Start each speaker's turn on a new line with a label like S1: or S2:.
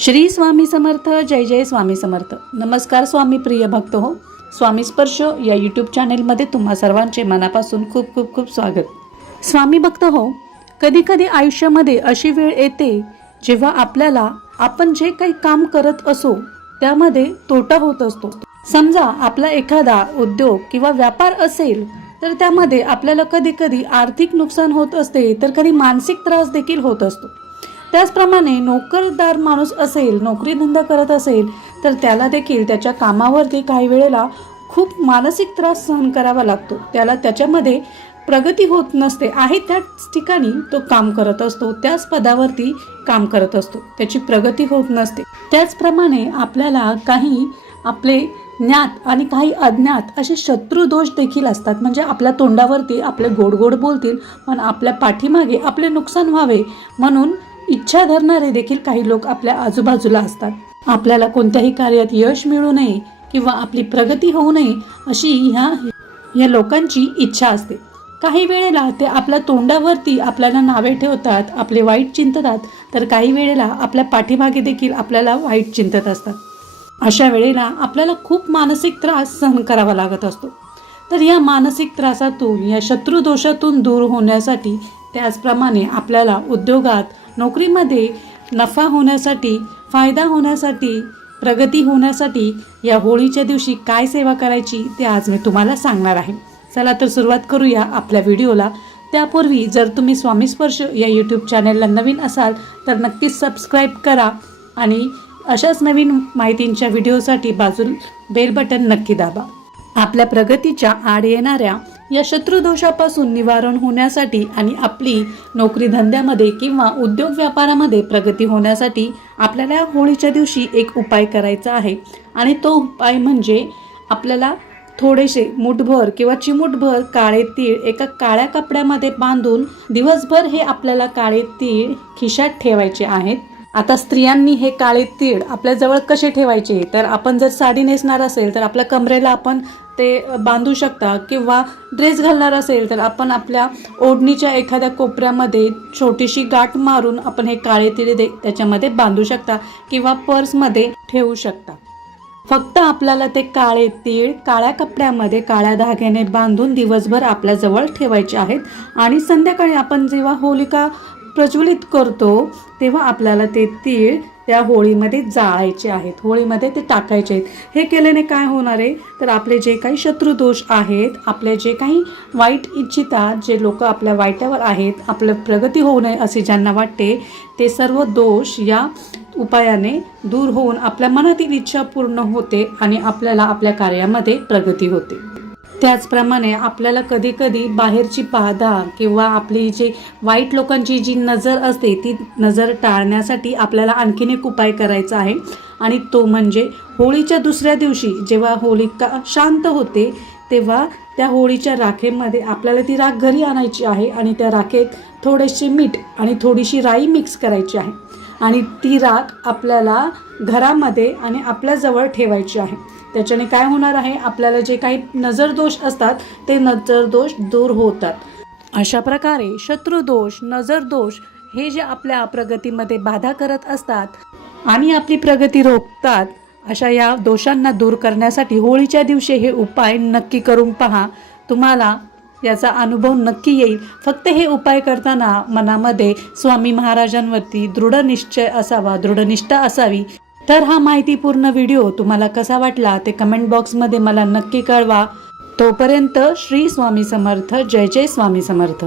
S1: श्री स्वामी समर्थ जय जय स्वामी समर्थ. नमस्कार स्वामी प्रिय भक्त हो. स्वामी स्पर्श या यूट्यूब चॅनेलमध्ये तुम्हा सर्वांचे मनापासून खूप खूप खूप स्वागत. स्वामी भक्त हो कधी कधी आयुष्यामध्ये अशी वेळ येते जेव्हा आपल्याला आपण जे काही काम करत असो त्यामध्ये तोटा होत असतो. समजा आपला एखादा उद्योग किंवा व्यापार असेल तर त्यामध्ये आपल्याला कधी कधी आर्थिक नुकसान होत असते तर कधी मानसिक त्रास देखील होत असतो. त्याचप्रमाणे नोकरदार माणूस असेल नोकरी धंदा करत असेल तर त्याला देखील त्याच्या कामावरती काही वेळेला खूप मानसिक त्रास सहन करावा लागतो. त्याला त्याच्यामध्ये प्रगती होत नसते. आहे त्याच ठिकाणी तो काम करत असतो त्याच पदावरती काम करत असतो. त्याची प्रगती होत नसते. त्याचप्रमाणे आपल्याला काही आपले ज्ञात आणि काही अज्ञात असे शत्रू दोष देखील असतात. म्हणजे आपल्या तोंडावरती आपले गोड गोड बोलतील पण आपल्या पाठीमागे आपले नुकसान व्हावे म्हणून इच्छा धरणारे देखील काही लोक आपल्या आजूबाजूला असतात. आपल्याला कोणत्याही कार्यात यश मिळू नये किंवा आपली प्रगती होऊ नये अशी ह्या या लोकांची इच्छा असते. काही वेळेला ते आपल्या तोंडावरती आपल्याला नावे ठेवतात आपले वाईट चिंततात तर काही वेळेला आपल्या पाठीमागे देखील आपल्याला वाईट चिंतत असतात. अशा वेळेला आपल्याला खूप मानसिक त्रास सहन करावा लागत असतो. तर या मानसिक त्रासातून या शत्रुदोषातून दूर होण्यासाठी त्याचप्रमाणे आपल्याला उद्योगात नोकरीमध्ये नफा होण्यासाठी फायदा होण्यासाठी प्रगती होण्यासाठी या होळीच्या दिवशी काय सेवा करायची ते आज मी तुम्हाला सांगणार आहे. चला तर सुरुवात करूया आपल्या व्हिडिओला. त्यापूर्वी जर तुम्ही स्वामी स्पर्श या यूट्यूब चॅनलला नवीन असाल तर नक्कीच सबस्क्राईब करा आणि अशाच नवीन माहितींच्या व्हिडिओसाठी बाजूल बेल बटन नक्की दाबा. आपल्या प्रगतीच्या आड येणाऱ्या या शत्रुदोषापासून निवारण होण्यासाठी आणि आपली नोकरी धंद्यामध्ये किंवा उद्योग व्यापारामध्ये प्रगती होण्यासाठी आपल्याला होळीच्या दिवशी एक उपाय करायचा आहे. आणि तो उपाय म्हणजे आपल्याला थोडेसे मुठभर किंवा चिमूटभर काळे तीळ एका काळ्या कपड्यामध्ये बांधून दिवसभर हे आपल्याला काळे तीळ खिशात ठेवायचे आहेत. आता स्त्रियांनी हे काळे तीळ आपल्याजवळ कसे ठेवायचे? तर आपण जर साडी नेसणार असेल तर आपल्या कमरेला आपण ते बांधू शकता किंवा ड्रेस घालणार असेल तर आपण आपल्या ओढणीच्या एखाद्या कोपऱ्यामध्ये छोटीशी गाठ मारून आपण हे काळे तीळ दे त्याच्यामध्ये बांधू शकता किंवा पर्समध्ये ठेवू शकता. फक्त आपल्याला ते काळे तीळ काळ्या कपड्यामध्ये काळ्या धाग्याने बांधून दिवसभर आपल्याजवळ ठेवायचे आहेत. आणि संध्याकाळी आपण जेव्हा होलिका प्रज्वलित करतो तेव्हा आपल्याला ते तीळ त्या होळीमध्ये जाळायचे आहेत. होळीमध्ये ते टाकायचे आहेत. हे केल्याने काय होणार आहे? तर आपले जे काही शत्रुदोष आहेत आपले जे काही वाईट इच्छितात जे लोक आपल्या वाईटावर आहेत आपलं प्रगती होऊ नये असे ज्यांना वाटते ते सर्व दोष या उपायाने दूर होऊन आपल्या मनातील इच्छा पूर्ण होते आणि आपल्याला आपल्या कार्यामध्ये प्रगती होते. त्याचप्रमाणे आपल्याला कधी कधी बाहेरची पाधा किंवा आपली जी वाईट लोकांची जी नजर असते ती नजर टाळण्यासाठी आपल्याला आणखीन एक उपाय करायचा आहे. आणि तो म्हणजे होळीच्या दुसऱ्या दिवशी जेव्हा होलिका शांत होते तेव्हा त्या होळीच्या राखेमध्ये आपल्याला ती राख घरी आणायची आहे आणि त्या राखेत थोडेसे मीठ आणि थोडीशी राई मिक्स करायची आहे. आणि ती राख आपल्याला घरामध्ये आणि आपल्याजवळ ठेवायची आहे. त्याच्याने काय होणार आहे? आपल्याला जे काही नजरदोष असतात ते नजरदोष दूर होतात. अशा प्रकारे शत्रुदोष नजरदोष हे जे आपल्या प्रगतीमध्ये बाधा करत असतात आणि आपली प्रगती रोखतात अशा या दोषांना दूर करण्यासाठी होळीच्या दिवशी हे उपाय नक्की करून पहा. तुम्हाला याचा अनुभव नक्की येईल. फक्त हे उपाय करताना मनामध्ये स्वामी महाराजांवरती दृढ निश्चय असावा दृढनिष्ठा असावी. तर हा माहितीपूर्ण व्हिडिओ तुम्हाला कसा वाटला ते कमेंट बॉक्समध्ये मला नक्की कळवा. तोपर्यंत श्री स्वामी समर्थ जय जय स्वामी समर्थ.